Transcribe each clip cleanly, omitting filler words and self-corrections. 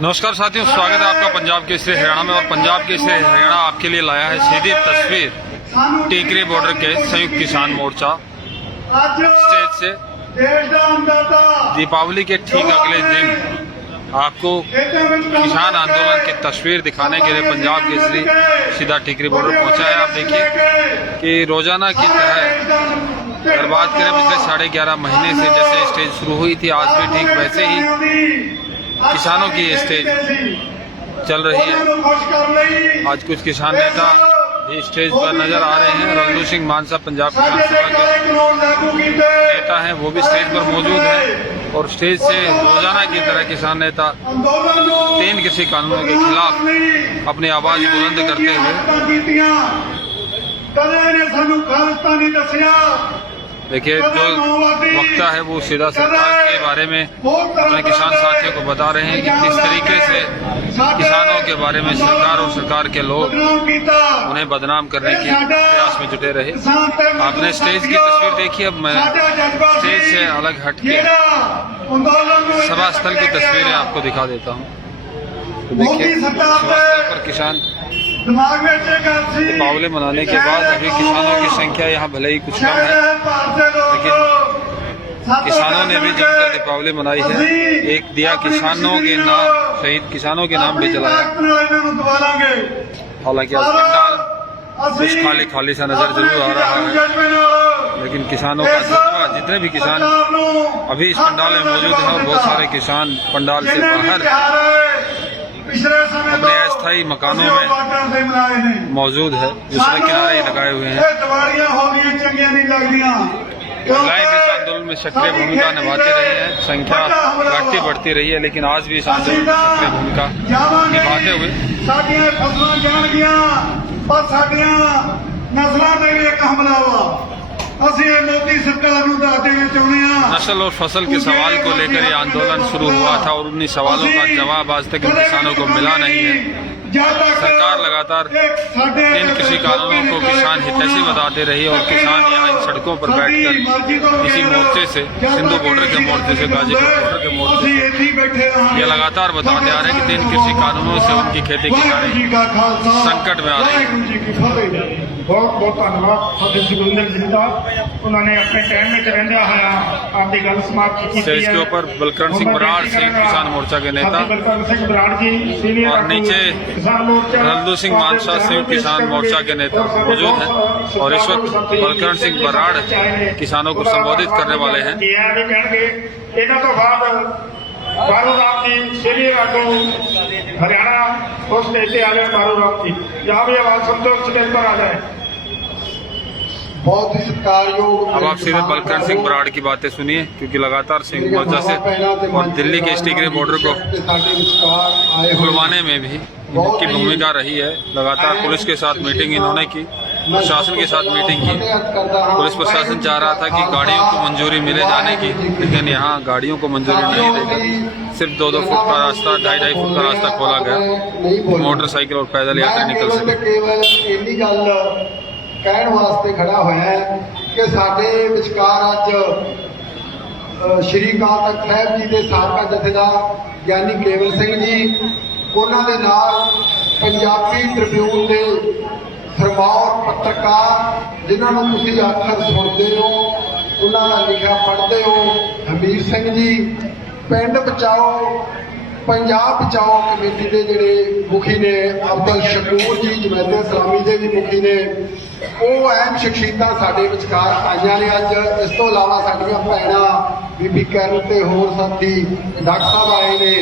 नमस्कार साथियों, स्वागत है आपका पंजाब केसरी हरियाणा में। और पंजाब केसरी हरियाणा आपके लिए लाया है सीधी तस्वीर टीकरी बॉर्डर के संयुक्त किसान मोर्चा स्टेज से। दीपावली के ठीक अगले दिन आपको किसान आंदोलन की तस्वीर दिखाने के लिए पंजाब केसरी सीधा टीकरी बॉर्डर पहुंचा है। आप देखिए कि रोजाना की तरह अगर बात करें पिछले 11.5 महीने से जैसे स्टेज शुरू हुई थी, आज भी ठीक वैसे ही किसानों की स्टेज चल रही है। आज कुछ किसान नेता भी स्टेज पर नजर आ रहे हैं। रल्लू सिंह मानसा पंजाब किसान सभा के नेता हैं, वो भी स्टेज पर मौजूद हैं। और स्टेज से रोजाना की तरह किसान नेता 3 कृषि कानूनों के खिलाफ अपनी आवाज बुलंद करते हुए, देखिए जो वक्ता है वो सीधा सरकार के बारे में अपने किसान साथियों को बता रहे हैं कि किस तरीके से किसानों के बारे में सरकार और सरकार के लोग उन्हें बदनाम करने के प्रयास में जुटे रहे। आपने स्टेज की तस्वीर देखी, अब मैं स्टेज से अलग हटके सभा स्थल की तस्वीरें आपको दिखा देता हूँ। तो देखिए सभा स्थल पर किसान दीपावली मनाने के बाद अभी किसानों की संख्या यहाँ भले ही कुछ कम है, लेकिन किसानों ने भी जमकर दीपावली मनाई है। एक दिया किसानों के नाम, शहीद किसानों के नाम भी जलाया। हालांकि आज पंडाल कुछ खाली सा नजर जरूर आ रहा है, लेकिन किसानों का जज्बा, जितने भी किसान अभी इस पंडाल में मौजूद हैं और बहुत सारे किसान पंडाल से बाहर अपने अस्थायी मकानों में मौजूद है, जो सड़क किनारे लगाए हुए हैं। महिलाएं भी इस आंदोलन में सक्रिय भूमिका निभाती रही है। संख्या घटती बढ़ती रही है, लेकिन आज भी इस आंदोलन में सक्रिय भूमिका निभाते हुए नस्ल और फसल के सवाल को लेकर ये आंदोलन शुरू हुआ था और उन्हीं सवालों का जवाब आज तक किसानों को मिला नहीं है। सरकार लगातार 3 कृषि कानूनों को किसान हितैषी बताते रही और किसान यहाँ इन सड़कों पर बैठकर इसी मोर्चे से, सिंधु बॉर्डर के मोर्चे से, गाजीपुर बॉर्डर के मोर्चे से ये लगातार बताते आ रहे हैं कि 3 कृषि कानूनों से उनकी खेती किसानी संकट में आ रही है। बहुत बहुत धन्यवाद साथी सुरेंद्र जी का, उन्होंने अपने टाइम में रहंदा होया आपकी गल समाप्त की। स्टेज के ऊपर बलकरण सिंह बराड़ संयुक्त किसान मोर्चा के नेता और नीचे रल्लू सिंह मानसा संयुक्त किसान मोर्चा के नेता मौजूद हैं। और इस वक्त बलकरण सिंह बराड़ किसानों को संबोधित करने वाले हैं। बारू राम जी सीनियर आगू हरियाणा उस नेते आ गए बारू राम जी, जहाँ भी आवाज सुनते हो स्टेज पर आ जाए। बहुत ही सत्कारयोग। अब आप सीधे बलकरण सिंह बराड़ की बातें सुनिए, क्योंकि लगातार सिंह मोर्चा से और दिल्ली के टीकरी बॉर्डर को खुलवाने में भी इनकी भूमिका रही है। लगातार पुलिस के साथ मीटिंग इन्होंने की, प्रशासन के साथ मीटिंग की। पुलिस प्रशासन चाह रहा था कि गाड़ियों को मंजूरी मिले जाने की, लेकिन यहाँ गाड़ियों को मंजूरी नहीं देकर सिर्फ 2-2 फुट का रास्ता, 2.5 फुट का रास्ता खोला गया, मोटरसाइकिल और पैदल यात्री निकल सके। केवल कहण वास्ते खड़ा होया है कि साडे विचकार अज श्री अकाल तख्त साहिब जी के साबका जथेदार ज्ञानी केवल सिंह जी, उन्हां दे नाल पंजाबी ट्रिब्यून के सरमार पत्रकार जिन्होंने तुसीं अक्सर सुनते हो, उन्होंने लिखा पढ़ते हो, हमीर सिंह जी, पिंड बचाओ पंजाब बचाओ कमेटी के जिहड़े मुखी ने अब्दुल शकूर जी, जमैयत इस्लामी के भी मुखी ने, वो अहम शख्सियतां साडे विचकार आईयां ने अज। इस तो इलावा साडियां भैणां बीबी कैरल ते होर साथी डॉक्टर साहब आए ने,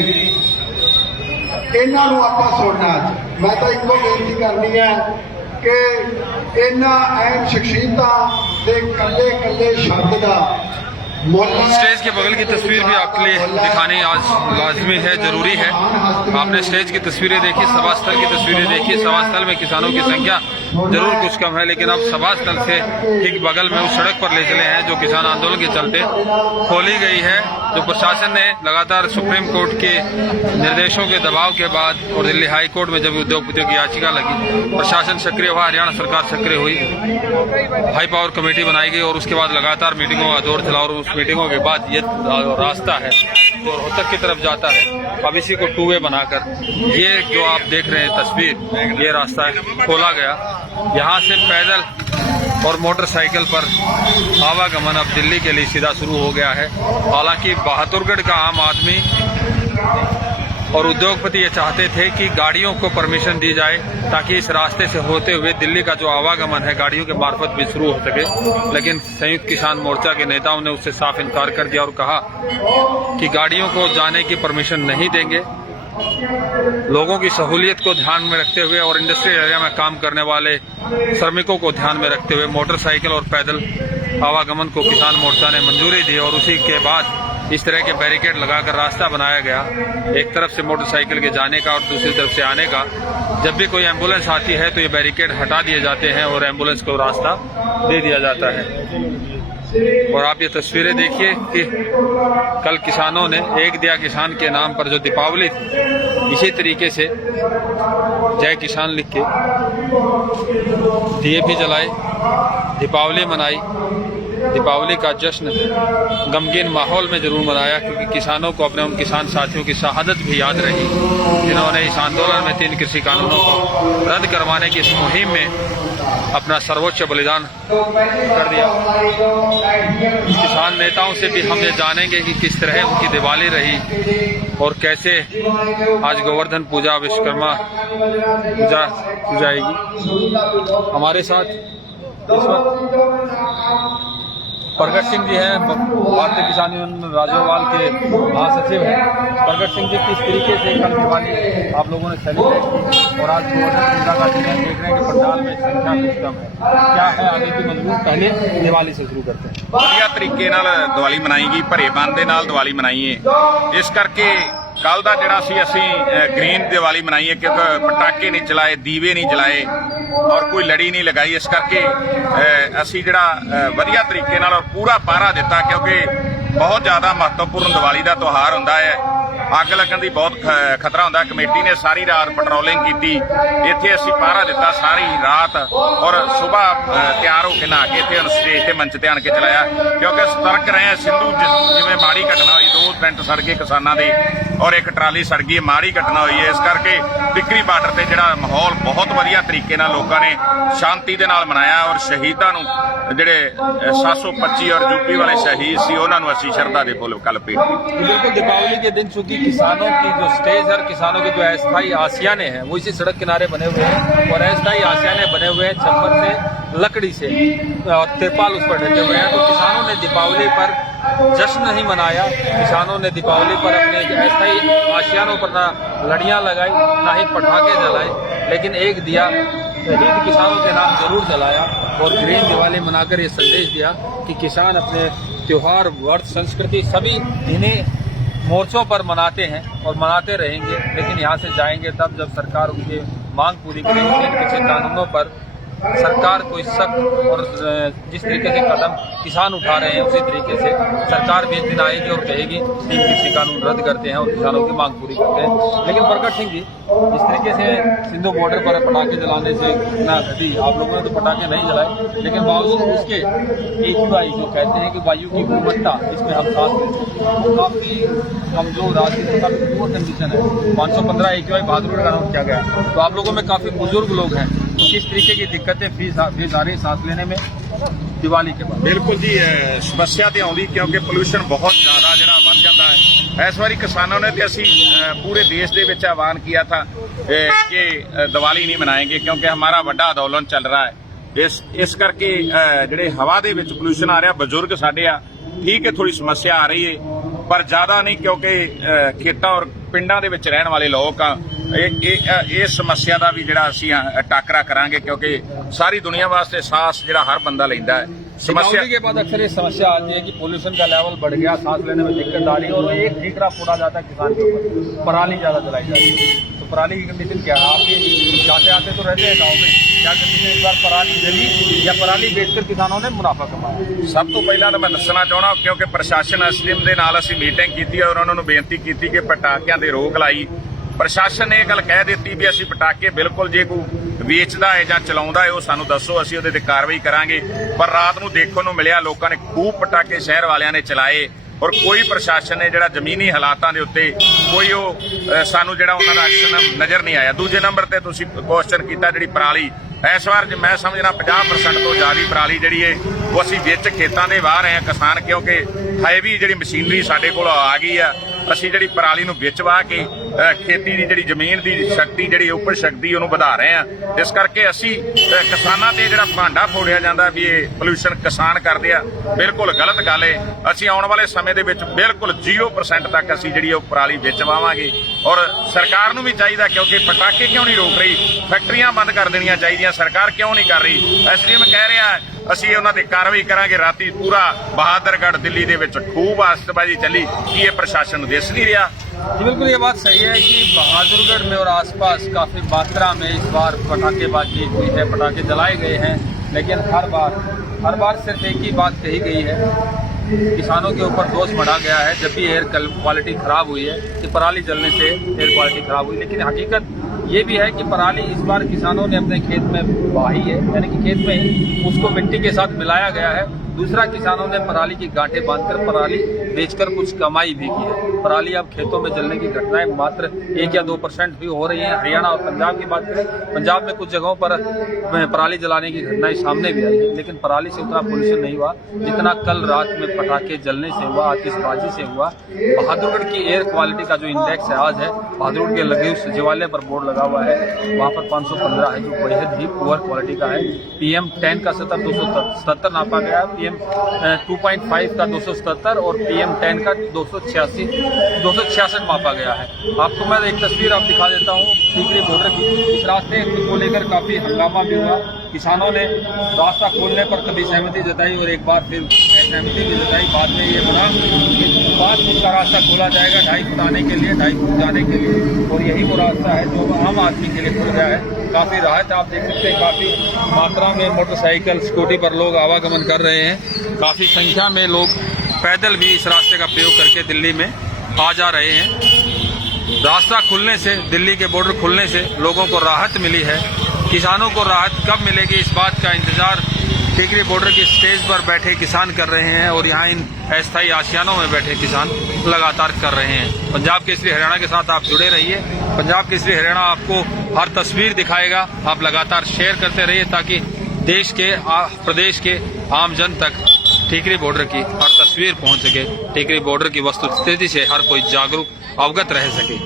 इन्हां नूं आपां सुणना। अज मैं तो इक्को बेनती करनी है कि इन्हां अहम शख्सियतां दे कल्ले कल्ले शब्द दा स्टेज के बगल की तस्वीर भी आपके लिए दिखानी आज लाजमी है, जरूरी है। आपने स्टेज की तस्वीरें देखी, सभा स्थल की तस्वीरें देखी। सभा स्थल में किसानों की संख्या जरूर कुछ कम है, लेकिन अब सभा स्थल से ठीक बगल में उस सड़क पर ले चले हैं जो किसान आंदोलन के चलते खोली गई है, जो प्रशासन ने लगातार सुप्रीम कोर्ट के निर्देशों के दबाव के बाद और दिल्ली हाई कोर्ट में जब उद्योग याचिका लगी, प्रशासन सक्रिय हुआ, हरियाणा सरकार सक्रिय हुई, हाई पावर कमेटी बनाई गई और उसके बाद लगातार मीटिंगों का दौर चला और उस मीटिंगों के बाद ये रास्ता है जो रोहतक की तरफ जाता है, अब इसी को 2 वे बनाकर ये जो आप देख रहे हैं तस्वीर, ये रास्ता खोला गया। यहाँ से पैदल और मोटरसाइकिल पर आवागमन अब दिल्ली के लिए सीधा शुरू हो गया है। हालांकि बहादुरगढ़ का आम आदमी और उद्योगपति ये चाहते थे कि गाड़ियों को परमिशन दी जाए ताकि इस रास्ते से होते हुए दिल्ली का जो आवागमन है गाड़ियों के मार्फत भी शुरू हो सके, लेकिन संयुक्त किसान मोर्चा के नेताओं ने उससे साफ इनकार कर दिया और कहा कि गाड़ियों को जाने की परमिशन नहीं देंगे। लोगों की सहूलियत को ध्यान में रखते हुए और इंडस्ट्रियल एरिया में काम करने वाले श्रमिकों को ध्यान में रखते हुए मोटरसाइकिल और पैदल आवागमन को किसान मोर्चा ने मंजूरी दी और उसी के बाद इस तरह के बैरिकेड लगाकर रास्ता बनाया गया, एक तरफ से मोटरसाइकिल के जाने का और दूसरी तरफ से आने का। जब भी कोई एम्बुलेंस आती है तो ये बैरिकेड हटा दिए जाते हैं और एम्बुलेंस को रास्ता दे दिया जाता है। और आप ये तस्वीरें देखिए कि कल किसानों ने एक दिया किसान के नाम पर जो दीपावली इसी तरीके से जय किसान लिख के दिए भी जलाए, दीपावली मनाई। दीपावली का जश्न गमगीन माहौल में जरूर मनाया, क्योंकि किसानों को अपने उन किसान साथियों की शहादत भी याद रही जिन्होंने इस आंदोलन में 3 कृषि कानूनों को रद्द करवाने की इस मुहिम में अपना सर्वोच्च बलिदान कर दिया। किसान नेताओं से भी हम ये जानेंगे कि किस तरह उनकी दिवाली रही और कैसे आज गोवर्धन पूजा विश्वकर्मा पूजा की जाएगी। हमारे साथ इस वक्त प्रगट सिंह जी हैं, भारतीय किसान यूनियन राजोवाल के महासचिव हैं। प्रगट सिंह जी, किस तरीके से कल दिवाली आप लोगों ने सेलिब्रेट की और आज गोवर्धन पूजा का दिन है, देख रहे हैं कि पंडाल में संख्या कुछ कम है, क्या है आगे की मजबूत? पहले दिवाली से शुरू करते हैं। ਵਧੀਆ ਤਰੀਕੇ ਨਾਲ ਦੀਵਾਲੀ ਮਨਾਈ ਗਈ, ਭਰੇ ਮਨ ਦੇ ਨਾਲ ਦੀਵਾਲੀ ਮਨਾਈ ਹੈ। ਇਸ ਕਰਕੇ ਕੱਲ ਦਾ ਜਿਹੜਾ ਅਸੀਂ ਗ੍ਰੀਨ ਦੀਵਾਲੀ ਮਨਾਈ ਹੈ, ਕਿਉਂਕਿ ਪਟਾਕੇ ਨਹੀਂ ਚਲਾਏ, ਦੀਵੇ ਨਹੀਂ ਜਲਾਏ ਔਰ ਕੋਈ ਲੜੀ ਨਹੀਂ ਲਗਾਈ। ਇਸ ਕਰਕੇ ਅਸੀਂ ਜਿਹੜਾ ਵਧੀਆ ਤਰੀਕੇ ਨਾਲ ਔਰ ਪੂਰਾ ਪਹਿਰਾ ਦਿੱਤਾ, ਕਿਉਂਕਿ ਬਹੁਤ ਜ਼ਿਆਦਾ ਮਹੱਤਵਪੂਰਨ ਦੀਵਾਲੀ ਦਾ ਤਿਉਹਾਰ ਹੁੰਦਾ ਹੈ। ਅੱਗ ਲੱਗਣ ਦੀ ਬਹੁਤ ਖਤਰਾ ਹੁੰਦਾ। ਕਮੇਟੀ ਨੇ ਸਾਰੀ ਰਾਤ ਪੈਟਰੋਲਿੰਗ ਕੀਤੀ, ਇੱਥੇ ਅਸੀਂ ਪਹਿਰਾ ਦਿੱਤਾ ਸਾਰੀ ਰਾਤ ਔਰ ਸਵੇਰ ਤਿਆਰ ਹੋ ਕੇ ਨਹਾ ਕੇ ਇੱਥੇ ਹੁਣ ਸਟੇਜ ਤੇ ਮੰਚ ਤੇ ਆਣ ਕੇ ਚਲਾਇਆ, ਕਿਉਂਕਿ ਸਤਰਕ ਰਹੇ ਸਿੰਧੂ ਜਿਵੇਂ ਮਾੜੀ ਘਟਨਾ ਹੋਈ, 2 ਟੈਂਟ ਸੜ ਗਏ ਕਿਸਾਨਾਂ ਦੇ ਔਰ ਇੱਕ ਟਰਾਲੀ ਸੜ ਗਈ, ਮਾੜੀ ਘਟਨਾ ਹੋਈ ਹੈ। ਇਸ ਕਰਕੇ ਟਿੱਕਰੀ ਬਾਰਡਰ ਤੇ ਜਿਹੜਾ ਮਾਹੌਲ ਬਹੁਤ ਵਧੀਆ ਤਰੀਕੇ ਨਾਲ ਲੋਕਾਂ ਨੇ ਸ਼ਾਂਤੀ ਦੇ ਨਾਲ ਮਨਾਇਆ ਔਰ ਸ਼ਹੀਦਾਂ ਨੂੰ ਜਿਹੜੇ 725 ਔਰ यूपी वाले शहीद सी ਉਹਨਾਂ ਨੂੰ ਅਸੀਂ ਸ਼ਰਧਾ ਦੇ ਫੁੱਲ ਕੱਲ ਭੇਟ ਕੀਤੇ। बिल्कुल दीपावली के दिन चूंकि किसानों की जो स्टेज और किसानों के जो अस्थायी आशियाने हैं वो इसी सड़क किनारे बने हुए हैं और अस्थायी आशियाने बने हुए हैं छप्पर से, लकड़ी से और तिरपाल उस पर ढके हुए हैं। तो किसानों ने दीपावली पर जश्न नहीं मनाया, किसानों ने दीपावली पर अपने अस्थायी आशियानों पर ना लड़ियां लगाई ना ही पटाखे जलाए, लेकिन एक दिया शहीद किसानों के नाम जरूर जलाया और ग्रीन दिवाली मनाकर ये संदेश दिया कि किसान अपने त्योहार, व्रत, संस्कृति सभी इन्हीं मोर्चों पर मनाते हैं और मनाते रहेंगे, लेकिन यहाँ से जाएंगे तब जब सरकार उनकी मांग पूरी करेगी। कृषि कानूनों पर सरकार कोई सख्त और जिस तरीके से कदम किसान उठा रहे हैं उसी तरीके से सरकार भी एक दिन आएगी और कहेगी कि कृषि कानून रद्द करते हैं और किसानों की मांग पूरी करते हैं। लेकिन प्रगट सिंह जी, इस तरीके से सिंधु बॉर्डर पर पटाखे जलाने से इतना घटी, आप लोगों ने तो पटाखे नहीं जलाए, लेकिन बावजूद उसके AQI जो कहते हैं कि वायु की गुणवत्ता, इसमें हम साथ काफ़ी कमजोर आज की काफ़ी पुअर कंडीशन है। 515 AQI बहादुरगढ़ का नाम किया गया, तो आप लोगों में काफ़ी बुजुर्ग लोग हैं, तो किस तरीके की दिक्कतें फीस आ रही सांस लेने में दिवाली के बाद? ਬਿਲਕੁਲ ਜੀ, ਸਮੱਸਿਆ ਤੇ ਆਉਂਦੀ ਕਿਉਂਕਿ ਪੋਲੂਸ਼ਨ ਬਹੁਤ ਜ਼ਿਆਦਾ ਜਿਹੜਾ ਵੱਧ ਜਾਂਦਾ ਹੈ। ਇਸ ਵਾਰੀ ਕਿਸਾਨਾਂ ਨੇ ਤੇ ਅਸੀਂ ਪੂਰੇ ਦੇਸ਼ ਦੇ ਵਿੱਚ ਆਹਵਾਨ ਕੀਤਾ था कि दिवाली नहीं मनाएंगे क्योंकि हमारा ਵੱਡਾ ਅੰਦੋਲਨ ਚੱਲ रहा है। ਇਸ ਕਰਕੇ ਜਿਹੜੇ ਹਵਾ ਦੇ ਵਿੱਚ ਪੋਲੂਸ਼ਨ ਆ ਰਿਹਾ, ਬਜ਼ੁਰਗ ਸਾਡੇ ਆ, ਠੀਕ ਹੈ ਥੋੜੀ ਸਮੱਸਿਆ ਆ ਰਹੀ ਹੈ ਪਰ ਜ਼ਿਆਦਾ ਨਹੀਂ, ਕਿਉਂਕਿ ਖੇਤਾਂ ਔਰ ਪਿੰਡਾਂ ਦੇ ਵਿੱਚ ਰਹਿਣ ਵਾਲੇ ਲੋਕ ਆ। ਇਹ ਸਮੱਸਿਆ ਦਾ ਵੀ ਜਿਹੜਾ ਅਸੀਂ ਟਾਕਰਾ ਕਰਾਂਗੇ, ਕਿਉਂਕਿ ਸਾਰੀ ਦੁਨੀਆ ਵਾਸਤੇ सांस ਜਿਹੜਾ हर बंदा लेंदा है। समस्या के बाद अक्सर ये समस्या आती है कि पोल्यूशन का लेवल बढ़ गया, सांस लेने में दिक्कत आ रही है और एक ठीकरा फोड़ा जाता है किसान के ऊपर, पराली ज्यादा जलाई जाती है। तो पराली की कंडीशन क्या है? आप ये जाते आते तो रहते हैं गाँव में, क्या कंडीशन इस बार पराली जली या पराली बेचकर किसानों ने मुनाफा कमाया? ਸਭ ਤੋਂ ਪਹਿਲਾਂ ਤਾਂ ਮੈਂ ਦੱਸਣਾ ਚਾਹੁੰਦਾ ਕਿਉਂਕਿ ਪ੍ਰਸ਼ਾਸਨ ਐਸਡੀਐਮ ਦੇ ਨਾਲ ਅਸੀਂ ਮੀਟਿੰਗ ਕੀਤੀ ਔਰ ਉਹਨਾਂ ਨੂੰ ਬੇਨਤੀ ਕੀਤੀ ਕਿ ਪਟਾਕਿਆਂ ਤੇ ਰੋਕ ਲਾਈ। ਪ੍ਰਸ਼ਾਸਨ ਨੇ ਇਹ ਗੱਲ ਕਹਿ ਦਿੱਤੀ ਵੀ ਅਸੀਂ ਪਟਾਕੇ ਬਿਲਕੁਲ ਜੇ ਕੋਈ ਵੇਚਦਾ ਹੈ ਜਾਂ ਚਲਾਉਂਦਾ ਹੈ ਉਹ ਸਾਨੂੰ ਦੱਸੋ, ਅਸੀਂ ਉਹਦੇ ਤੇ ਕਾਰਵਾਈ ਕਰਾਂਗੇ। ਪਰ ਰਾਤ ਨੂੰ ਦੇਖਣ ਨੂੰ ਮਿਲਿਆ ਲੋਕਾਂ ਨੇ ਖੂਬ ਪਟਾਕੇ ਸ਼ਹਿਰ ਵਾਲਿਆਂ ਨੇ ਚਲਾਏ ਔਰ ਕੋਈ ਪ੍ਰਸ਼ਾਸਨ ਨੇ ਜਿਹੜਾ ਜ਼ਮੀਨੀ ਹਾਲਾਤਾਂ ਦੇ ਉੱਤੇ ਕੋਈ ਉਹ ਸਾਨੂੰ ਜਿਹੜਾ ਉਹਨਾਂ ਦਾ ਐਕਸ਼ਨ ਨਜ਼ਰ ਨਹੀਂ ਆਇਆ। ਦੂਜੇ ਨੰਬਰ ਤੇ ਤੁਸੀਂ ਕੁਐਸਚਨ ਕੀਤਾ ਜਿਹੜੀ ਪਰਾਲੀ, ਇਸ ਵਾਰ ਜੇ ਮੈਂ ਸਮਝਣਾ 50% ਤੋਂ ਜ਼ਿਆਦਾ ਪਰਾਲੀ ਜਿਹੜੀ ਹੈ ਉਹ ਅਸੀਂ ਵਿੱਚ ਖੇਤਾਂ ਦੇ ਵਾਹ ਰਹੇ ਹਾਂ ਕਿਸਾਨ, ਕਿਉਂਕਿ ਹੈਵੀ ਜਿਹੜੀ ਮਸ਼ੀਨਰੀ ਸਾਡੇ ਕੋਲ ਆ ਗਈ ਆ। ਅਸੀਂ ਜਿਹੜੀ ਪਰਾਲੀ ਨੂੰ ਵਿੱਚ ਵਾਹ ਕੇ ਖੇਤੀ ਦੀ ਜਿਹੜੀ ਜ਼ਮੀਨ ਦੀ ਸ਼ਕਤੀ ਜਿਹੜੀ ਉੱਪਰ ਸ਼ਕਤੀ ਉਹਨੂੰ ਵਧਾ ਰਹੇ ਹਾਂ। ਇਸ ਕਰਕੇ ਅਸੀਂ ਕਿਸਾਨਾਂ ਤੇ ਜਿਹੜਾ ਭਾਂਡਾ ਫੋੜਿਆ ਜਾਂਦਾ ਵੀ ਇਹ ਪੋਲਿਊਸ਼ਨ ਕਿਸਾਨ ਕਰਦੇ ਆ, ਬਿਲਕੁਲ ਗਲਤ ਗੱਲ ਹੈ। ਅਸੀਂ ਆਉਣ ਵਾਲੇ ਸਮੇਂ ਦੇ ਵਿੱਚ ਬਿਲਕੁਲ 0% ਤੱਕ ਅਸੀਂ ਜਿਹੜੀ ਉਹ ਪਰਾਲੀ ਵਿੱਚ ਵਾਵਾਂਗੇ। ਔਰ ਸਰਕਾਰ ਨੂੰ ਵੀ ਚਾਹੀਦਾ, ਕਿਉਂਕਿ ਪਟਾਕੇ ਕਿਉਂ ਨਹੀਂ ਰੋਕ ਰਹੀ, ਫੈਕਟਰੀਆਂ ਬੰਦ ਕਰ ਦੇਣੀਆਂ ਚਾਹੀਦੀਆਂ, ਸਰਕਾਰ ਕਿਉਂ ਨਹੀਂ ਕਰ ਰਹੀ। ਐਸਡੀਐਮ ਕਹਿ ਰਿਹਾ ਅਸੀਂ ਉਹਨਾਂ ਤੇ ਕਾਰਵਾਈ ਕਰਾਂਗੇ। ਰਾਤੀ ਪੂਰਾ ਬਹਾਦਰਗढ़ दिल्ली ਦੇ ਵਿੱਚ ਖੂਬ ਆਤਿਸ਼ਬਾਜ਼ੀ ਚੱਲੀ, ਕੀ ਇਹ ਪ੍ਰਸ਼ਾसन ਨੂੰ ਦਿਸ नहीं रहा? जी बिल्कुल, ये बात सही है कि बहादुरगढ़ में और आसपास काफ़ी मात्रा में इस बार पटाखेबाजी हुई है, पटाखे जलाए गए हैं। लेकिन हर बार सिर्फ एक ही बात कही गई है, किसानों के ऊपर दोष मढ़ा गया है जब भी एयर क्वालिटी खराब हुई है कि पराली जलने से एयर क्वालिटी खराब हुई। लेकिन हकीकत ये भी है कि पराली इस बार किसानों ने अपने खेत में वाही है, यानी कि खेत में ही उसको मिट्टी के साथ मिलाया गया है। दूसरा, किसानों ने पराली की गांठें बांधकर पराली बेचकर कुछ कमाई भी की है। पराली अब खेतों में जलने की घटनाएं मात्र 1 या 2% भी हो रही हैं। हरियाणा और पंजाब की बात करें, पंजाब में कुछ जगहों पर पराली जलाने की घटनाएं सामने भी आई है, लेकिन पराली से उतना पोल्यूशन नहीं हुआ जितना कल रात में पटाखे जलने से हुआ, आतिशबाजी से हुआ। बहादुरगढ़ की एयर क्वालिटी का जो इंडेक्स है आज है, बहादुरगढ़ के लघु सचिवालय पर बोर्ड लगा हुआ है, वहाँ पर 515 है, जो बेहद ही पुअर क्वालिटी का है। PM10 का स्तर 277 नापा गया, PM 2.5 का 277 और PM10 का 266 मापा गया है। आपको मैं एक तस्वीर आप दिखा देता हूँ टीकरी बॉर्डर की। इस रास्ते को लेकर काफी हंगामा भी हुआ, किसानों ने रास्ता खोलने पर कभी सहमति जताई और एक बार फिर असहमति भी जताई। बाद में ये बना कि 5 फुट का रास्ता खोला जाएगा 2.5 फुट आने के लिए, 2.5 फुट जाने के लिए, और यही वो रास्ता है जो आम आदमी के लिए खुल गया है। काफी राहत आप देख सकते हैं, काफी मात्रा में मोटरसाइकिल स्कूटी पर लोग आवागमन कर रहे हैं। काफी संख्या में लोग पैदल भी इस रास्ते का प्रयोग करके दिल्ली में आ जा रहे हैं। रास्ता खुलने से, दिल्ली के बॉर्डर खुलने से लोगों को राहत मिली है। किसानों को राहत कब मिलेगी इस बात का इंतजार टीकरी बॉर्डर की स्टेज पर बैठे किसान कर रहे हैं, और यहाँ इन अस्थायी आशियानों में बैठे किसान लगातार कर रहे हैं। पंजाब केसरी हरियाणा के साथ आप जुड़े रहिए। पंजाब केसरी हरियाणा आपको हर तस्वीर दिखाएगा। आप लगातार शेयर करते रहिए ताकि देश के, प्रदेश के आम जन तक टीकरी बॉर्डर की हर तस्वीर पहुंच सके, टीकरी बॉर्डर की वस्तुस्थिति से हर कोई जागरूक अवगत रह सके।